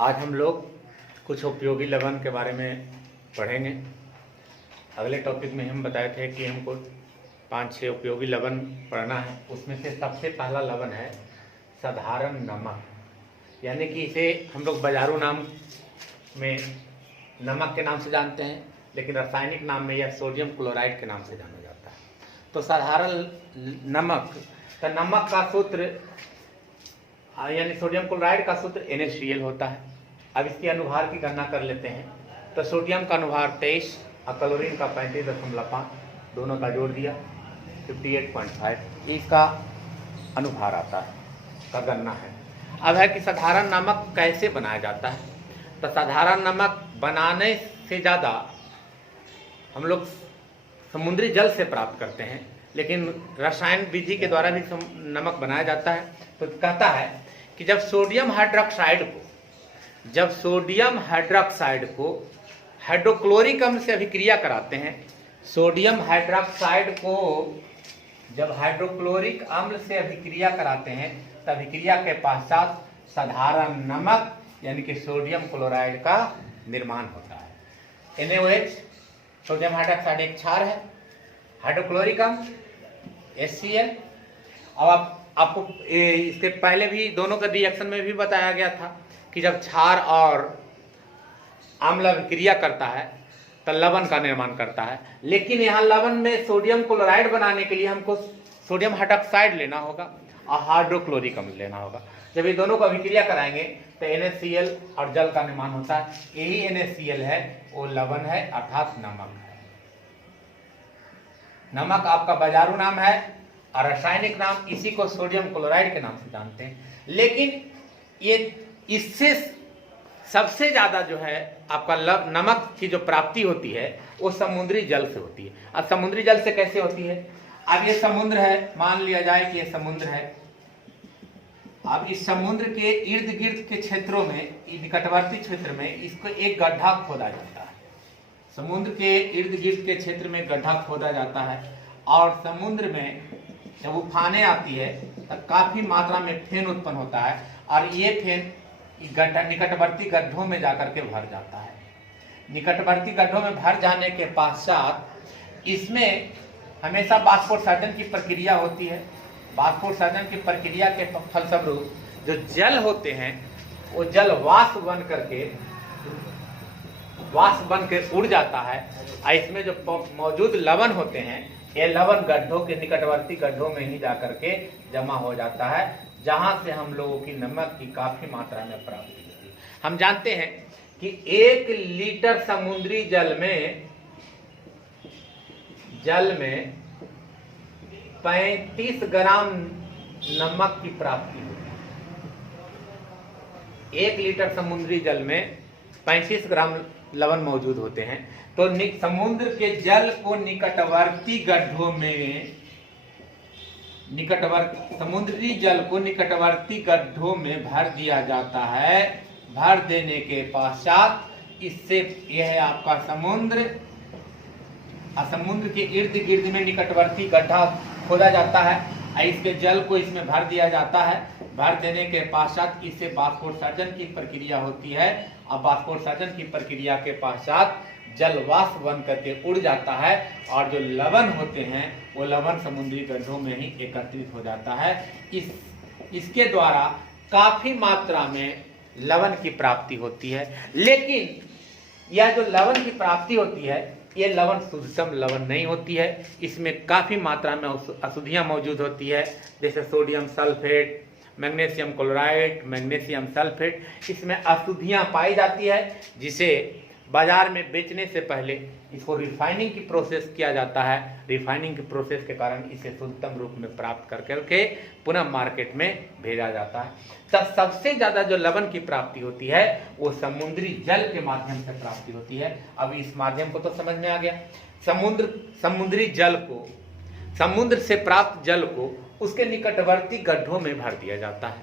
आज हम लोग कुछ उपयोगी लवण के बारे में पढ़ेंगे। अगले टॉपिक में हम बताए थे कि हमको 5-6 उपयोगी लवण पढ़ना है। उसमें से सबसे पहला लवण है साधारण नमक, यानी कि इसे हम लोग बाजारू नाम में नमक के नाम से जानते हैं, लेकिन रासायनिक नाम में यह सोडियम क्लोराइड के नाम से जाना जाता है। तो साधारण नमक, तो नमक का सूत्र यानी सोडियम क्लोराइड का सूत्र NaCl होता है। अब इसके अनुभार की गणना कर लेते हैं। तो सोडियम का अनुभार 23 और क्लोरीन का 35.5, दोनों का जोड़ दिया 58.5, इसका अनुभार आता है, का गणना है। अब है कि साधारण नमक कैसे बनाया जाता है। तो साधारण नमक बनाने से ज़्यादा हम लोग समुद्री जल से प्राप्त करते हैं, लेकिन रसायन विधि के द्वारा भी नमक बनाया जाता है। तो कहता है कि जब सोडियम हाइड्रोक्साइड को हाइड्रोक्लोरिक अम्ल से अभिक्रिया कराते हैं, सोडियम हाइड्रोक्साइड को जब हाइड्रोक्लोरिक अम्ल से अभिक्रिया कराते हैं तब अभिक्रिया के पश्चात साधारण नमक यानी कि सोडियम क्लोराइड का निर्माण होता है। NaOH सोडियम हाइड्रोक्साइड एक क्षार है, हाइड्रोक्लोरिक अम्ल HCl। अब आपको इसके पहले भी दोनों का रिएक्शन में भी बताया गया था कि जब क्षार और अम्ल अभिक्रिया करता है तो लवण का निर्माण करता है, लेकिन यहाँ लवण में सोडियम क्लोराइड बनाने के लिए हमको सोडियम हाइड्रोक्साइड लेना होगा और हाइड्रोक्लोरिक अम्ल लेना होगा। जब ये दोनों को अभिक्रिया कराएंगे तो NaCl और जल का निर्माण होता है। यही NaCl है, वो लवण है, अर्थात नमक है। नमक आपका बाजारू नाम है और रासायनिक नाम इसी को सोडियम क्लोराइड के नाम से जानते हैं। लेकिन ये इससे सबसे ज्यादा जो है आपका नमक की जो प्राप्ति होती है वो समुद्री जल से होती है। अब समुद्री जल से कैसे होती है? अब ये समुद्र है, मान लिया जाए कि ये समुद्र है। अब इस समुद्र के इर्द गिर्द के क्षेत्रों में, निकटवर्ती क्षेत्र में इसको एक गड्ढा खोदा जाता है। समुद्र के इर्द गिर्द के क्षेत्र में गड्ढा खोदा जाता है और समुद्र में जब उफाने आती है तो काफी मात्रा में फेन उत्पन्न होता है और ये फेन गड्ढा निकटवर्ती गड्ढों में जाकर के भर जाता है। निकटवर्ती गड्ढों में भर जाने के पश्चात इसमें हमेशा बाष्पोत्सर्जन की प्रक्रिया होती है। बाष्पोत्सर्जन की प्रक्रिया के फलस्वरूप जो जल होते हैं वो जल वाष्प बन के उड़ जाता है और इसमें जो मौजूद लवण होते हैं ये लवण गड्ढों के निकटवर्ती गड्ढों में ही जाकर के जमा हो जाता है, जहां से हम लोगों की नमक की काफी मात्रा में प्राप्ति होती है। हम जानते हैं कि 1 लीटर समुद्री जल में 35 ग्राम नमक की प्राप्ति होती है। 1 लीटर समुद्री जल में 35 ग्राम लवण मौजूद होते हैं। तो समुद्र के जल को समुद्री जल को निकटवर्ती गड्ढों में भर दिया जाता है। भर देने के पश्चात इससे यह है आपका समुद्र के इर्द गिर्द में निकटवर्ती गड्ढा खोदा जाता है और इसके जल को इसमें भर दिया जाता है। भर देने के पश्चात इससे बाष्पोत्सर्जन की प्रक्रिया होती है और बाष्पोत्सर्जन की प्रक्रिया के पश्चात जल वाष्प बन करके उड़ जाता है और जो लवण होते हैं वो लवण समुद्री गड्ढों में ही एकत्रित हो जाता है। इसके द्वारा काफी मात्रा में लवण की प्राप्ति होती है। लेकिन यह जो लवण की प्राप्ति होती है ये लवण शुद्धतम लवण नहीं होती है। इसमें काफी मात्रा में अशुद्धियां मौजूद होती है, जैसे sodium sulphate, magnesium chloride, magnesium sulphate, इसमें अशुद्धियां पाई जाती है, जिसे बाजार में बेचने से पहले इसको रिफाइनिंग की प्रोसेस किया जाता है। रिफाइनिंग की प्रोसेस के कारण इसे शुद्धतम रूप में प्राप्त करके पुनः मार्केट में भेजा जाता है। तब सबसे ज्यादा जो लवण की प्राप्ति होती है वो समुद्री जल के माध्यम से प्राप्ति होती है। अब इस माध्यम को तो समझ में आ गया। समुद्री जल को, समुद्र से प्राप्त जल को उसके निकटवर्ती गड्ढों में भर दिया जाता है।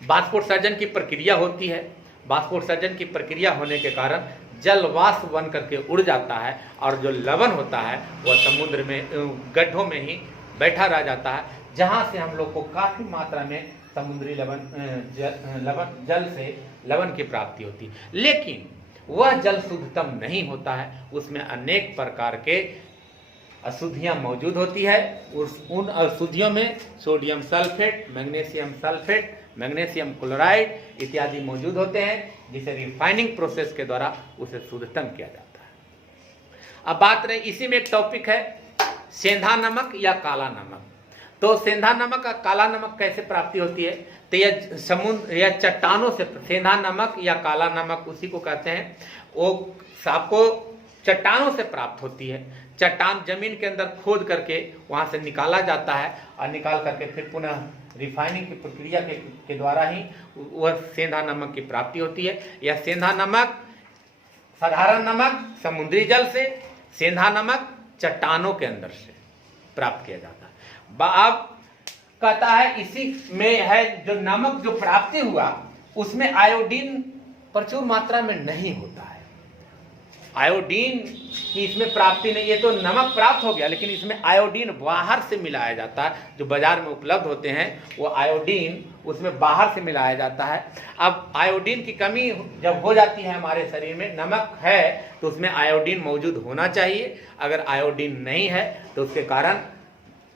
बाष्पोत्सर्जन की प्रक्रिया होती है। बाष्पोत्सर्जन की प्रक्रिया होने के कारण जल वाष्प बन करके उड़ जाता है और जो लवण होता है वह समुद्र में गड्ढों में ही बैठा रह जाता है, जहां से हम लोग को काफी मात्रा में समुद्री जल से लवण की प्राप्ति होती है, लेकिन वह जल शुद्धतम नहीं होता है, उसमें अनेक प्रकार के अशुद्धियां मौजूद होती है। उन अशुद्धियों में sodium sulphate, magnesium sulphate, magnesium chloride इत्यादि मौजूद होते हैं, जिसे रिफाइनिंग प्रोसेस के द्वारा उसे शुद्धतम किया जाता है। अब बात रही, इसी में एक टॉपिक है सेंधा नमक या काला नमक। तो सेंधा नमक और काला नमक कैसे प्राप्ति होती है? तो यह समुद्र या चट्टानों से, सेंधा नमक या काला नमक उसी को कहते हैं, वो आपको चट्टानों से प्राप्त होती है। चट्टान जमीन के अंदर खोद करके वहां से निकाला जाता है और निकाल करके फिर पुनः रिफाइनिंग की प्रक्रिया के द्वारा ही वह सेंधा नमक की प्राप्ति होती है। यह सेंधा नमक, साधारण नमक समुद्री जल से, सेंधा नमक चट्टानों के अंदर से प्राप्त किया जाता है। अब कहता है इसी में है जो नमक जो प्राप्ति हुआ उसमें आयोडीन प्रचुर मात्रा में नहीं होता है। आयोडीन की इसमें प्राप्ति नहीं, ये तो नमक प्राप्त हो गया, लेकिन इसमें आयोडीन बाहर से मिलाया जाता है। जो बाजार में उपलब्ध होते हैं वो आयोडीन उसमें बाहर से मिलाया जाता है। अब आयोडीन की कमी जब हो जाती है हमारे शरीर में, नमक है तो उसमें आयोडीन मौजूद होना चाहिए। अगर आयोडीन नहीं है तो उसके कारण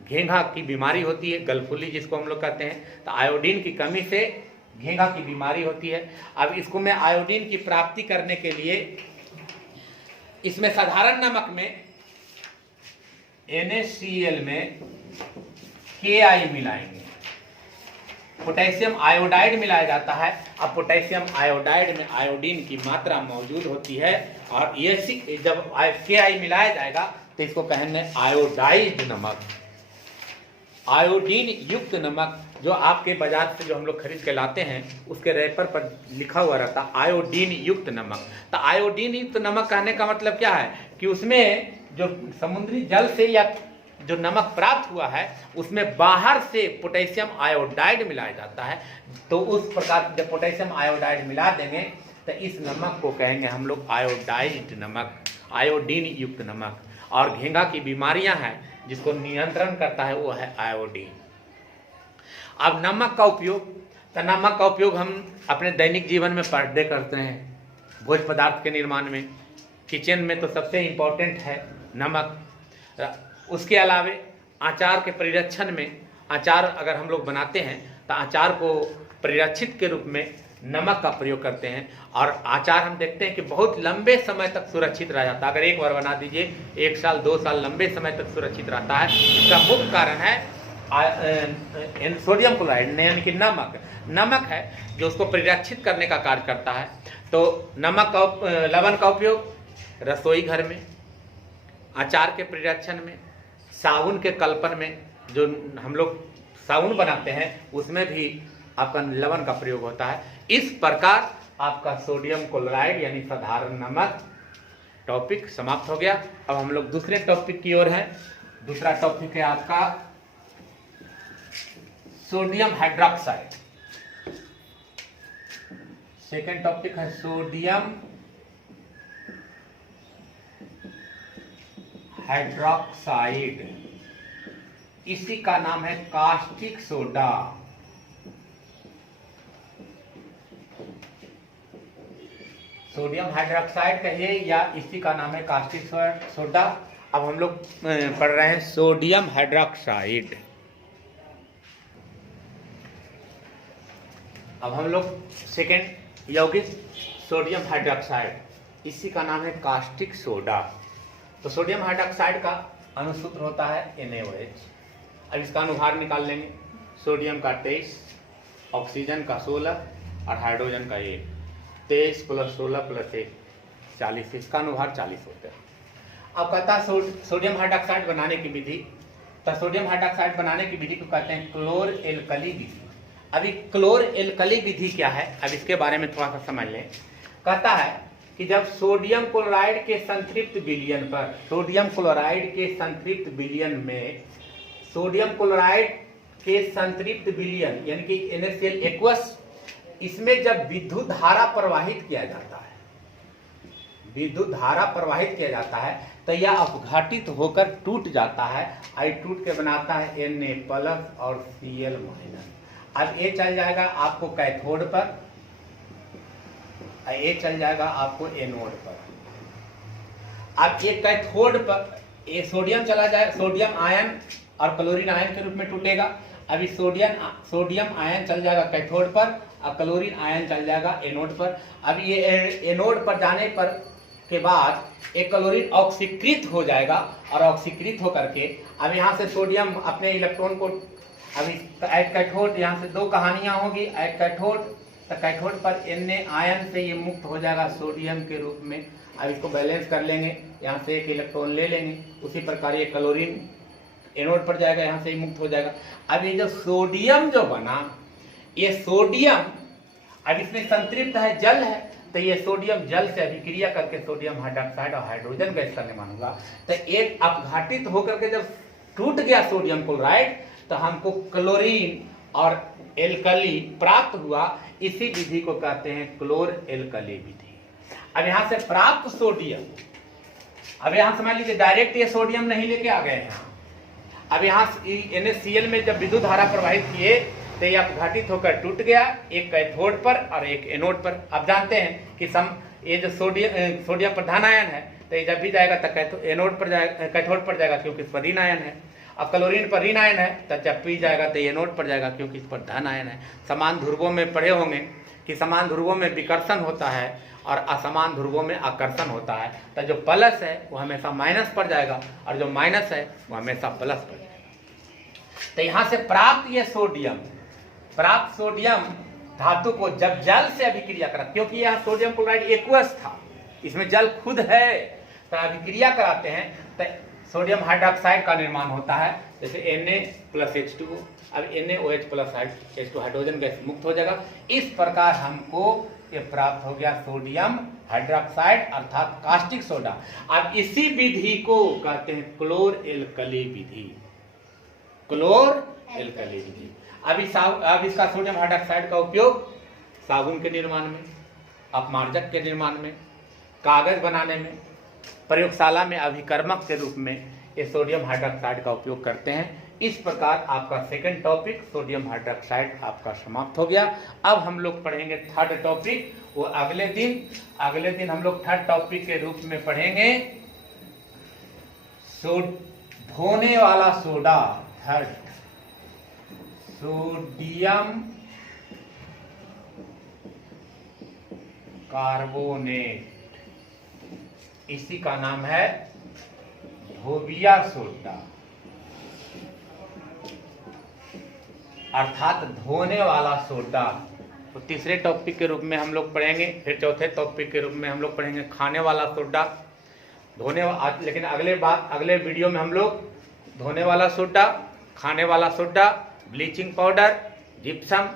घेंघा की बीमारी होती है, गलफुली जिसको हम लोग कहते हैं। तो आयोडीन की कमी से घेंघा की बीमारी होती है। अब इसको मैं आयोडीन की प्राप्ति करने के लिए इसमें साधारण नमक में NaCl में Ki मिलाएंगे, पोटेशियम आयोडाइड मिलाया जाता है। अब पोटेशियम आयोडाइड में आयोडीन की मात्रा मौजूद होती है और ये जब Ki मिलाया जाएगा तो इसको कहेंगे आयोडाइज्ड नमक, आयोडीन युक्त नमक। जो आपके बाजार से जो हम लोग खरीद के लाते हैं उसके रैपर पर लिखा हुआ रहता है आयोडीन युक्त नमक। तो आयोडीन युक्त नमक कहने का मतलब क्या है कि उसमें जो समुद्री जल से या जो नमक प्राप्त हुआ है उसमें बाहर से पोटेशियम आयोडाइड मिलाया जाता है। तो उस प्रकार जब पोटेशियम आयोडाइड मिला देंगे तो इस नमक को कहेंगे हम लोग आयोडाइज्ड नमक, आयोडीन युक्त नमक। और घेंघा की बीमारियां हैं जिसको नियंत्रण करता है वो है आयोडीन। अब नमक का उपयोग, तो नमक का उपयोग हम अपने दैनिक जीवन में पर डे करते हैं, भोज्य पदार्थ के निर्माण में, किचन में तो सबसे इम्पोर्टेंट है नमक। उसके अलावे अचार के परिरक्षण में, अचार अगर हम लोग बनाते हैं तो अचार को परिरक्षित के रूप में नमक का प्रयोग करते हैं। और अचार हम देखते हैं कि बहुत लंबे समय तक सुरक्षित रह जाता है। अगर एक बार बना दीजिए 1 साल 2 साल लंबे समय तक सुरक्षित रहता है। इसका मुख्य कारण है सोडियम क्लोराइड यानी कि नमक है जो उसको परिरक्षित करने का कार्य करता है। तो नमक का, लवण का उपयोग रसोई घर में, अचार के परिरक्षण में, साबुन के कल्पन में, जो हम लोग साबुन बनाते हैं उसमें भी आपका लवण का प्रयोग होता है। इस प्रकार आपका सोडियम क्लोराइड यानी साधारण नमक टॉपिक समाप्त हो गया। अब हम लोग दूसरे टॉपिक की ओर हैं। दूसरा टॉपिक है आपका सोडियम हाइड्रोक्साइड। सेकेंड टॉपिक है सोडियम हाइड्रोक्साइड, इसी का नाम है कास्टिक सोडा। सोडियम हाइड्रोक्साइड कहिए या इसी का नाम है कास्टिक सोडा। अब हम लोग पढ़ रहे हैं सोडियम हाइड्रोक्साइड। अब हम लोग सेकेंड यौगिक सोडियम हाइड्रोक्साइड, इसी का नाम है कास्टिक सोडा। तो सोडियम हाइड्रोक्साइड का अनुसूत्र होता है NaOH। अब इसका अनुभार निकाल लेंगे। सोडियम का 23, ऑक्सीजन का 16 और हाइड्रोजन का 1। 23 + 16 + 1 40, इसका अनुभार 40 होता है। अब कहता है सोडियम हाइड्रोक्साइड बनाने की विधि। तो सोडियम हाइड्रोक्साइड बनाने की विधि को कहते हैं क्लोर एल्कली विधि। अभी क्लोर एल्कली विधि क्या है, अब इसके बारे में थोड़ा सा समझ लें। कहता है कि जब सोडियम क्लोराइड के संतृप्त विलयन पर, सोडियम क्लोराइड के संतृप्त विलयन में, सोडियम क्लोराइड के संतृप्त विलयन यानी कि NaCl एक्वस, इसमें जब विद्युत धारा प्रवाहित किया जाता है, विद्युत धारा प्रवाहित किया जाता है तो यह अपघटित होकर टूट जाता है। आई टूट के बनाता है Na+ और Cl-। अब ये चल जाएगा आपको कैथोड पर, ये चल जाएगा आपको एनोड पर। अब ये कैथोड पर ये सोडियम चला जाए, सोडियम आयन और क्लोरीन आयन के रूप में टूटेगा। अभी सोडियम आयन चल जाएगा कैथोड पर और क्लोरीन आयन चल जाएगा एनोड पर। अब ये एनोड पर जाने पर के बाद एक क्लोरीन ऑक्सीकृत हो जाएगा और ऑक्सीकृत होकर के अब यहाँ से सोडियम अपने इलेक्ट्रॉन को, अभी एट कैथोड यहाँ से दो कहानियां होगी। एट कैथोड तो कैथोड पर Na आयन से ये मुक्त हो जाएगा सोडियम के रूप में। अब इसको बैलेंस कर लेंगे, यहाँ से एक इलेक्ट्रॉन ले लेंगे। उसी प्रकार ये क्लोरीन एनोड पर जाएगा, यहाँ से ही मुक्त हो जाएगा। अब ये जो सोडियम जो बना, ये सोडियम अब इसमें संतृप्त है, जल है, तो ये सोडियम जल से अभिक्रिया करके सोडियम हाइड्रोक्साइड और हाइड्रोजन गैस का निर्माण होगा। तो एक अपघाटित होकर के जब टूट गया सोडियम क्लोराइड तो हमको क्लोरीन और एल्कली प्राप्त हुआ। इसी विधि को कहते हैं क्लोर एल्कली विधि। अब यहाँ से प्राप्त सोडियम, अब यहाँ समझ लीजिए डायरेक्ट ये सोडियम नहीं लेके आ गए हैं। अब यहाँ NaCl में जब विद्युत धारा प्रवाहित किए तो ये अपघाटित होकर टूट गया, एक कैथोड पर और एक एनोड पर। आप जानते हैं कि ये जो सोडियम प्रधान आयन है, तो ये जब भी जाएगा तो एनोड पर जाएगा, कैथोड पर जाएगा क्योंकि इस पर ऋण आयन है। अब क्लोरीन पर ऋण आयन है तो जब भी जाएगा तो एनोड पर जाएगा क्योंकि इस पर धन आयन है। समान ध्रुवों में पढ़े होंगे कि समान ध्रुवों में विकर्षण होता है और असमान ध्रुवों में आकर्षण होता है। तो जो प्लस है वो हमेशा माइनस पर जाएगा और जो माइनस है वो हमेशा प्लस पर जाएगा। तो यहाँ से प्राप्त ये सोडियम धातु को जब जल से अभिक्रिया करा, क्योंकि यहाँ सोडियम क्लोराइड एक्वस था, इसमें जल खुद है, तो अभिक्रिया कराते हैं तो सोडियम हाइड्रोक्साइड का निर्माण होता है। जैसे Na+H2O, अब NaOH plus H2 hydrogen gas मुक्त हो जाएगा। इस प्रकार हमको ये प्राप्त हो गया सोडियम हाइड्रोक्साइड अर्थात कास्टिक सोडा। अब इसी विधि को कहते हैं क्लोर एल्कली विधि, क्लोर एल्कली विधि। अब इसका सोडियम हाइड्रोक्साइड का उपयोग साबुन के निर्माण में, अपमार्जक के निर्माण में, कागज बनाने में, प्रयोगशाला में अभिकर्मक के रूप में ये सोडियम हाइड्रोक्साइड का उपयोग करते हैं। इस प्रकार आपका सेकंड टॉपिक सोडियम हाइड्रोक्साइड आपका समाप्त हो गया। अब हम लोग पढ़ेंगे थर्ड टॉपिक, वो अगले दिन हम लोग थर्ड टॉपिक के रूप में पढ़ेंगे धोने वाला सोडा, थर्ड सोडियम कार्बोनेट, इसी का नाम है धोबिया सोडा अर्थात धोने वाला सोडा। तो तीसरे टॉपिक के रूप में हम लोग पढ़ेंगे। फिर चौथे टॉपिक के रूप में हम लोग पढ़ेंगे खाने वाला सोडा, लेकिन अगले वीडियो में हम लोग धोने वाला सोडा, खाने वाला सोडा, ब्लीचिंग पाउडर, जिप्सम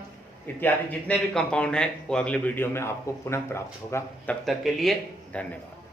इत्यादि जितने भी कंपाउंड हैं वो अगले वीडियो में आपको पुनः प्राप्त होगा। तब तक के लिए धन्यवाद।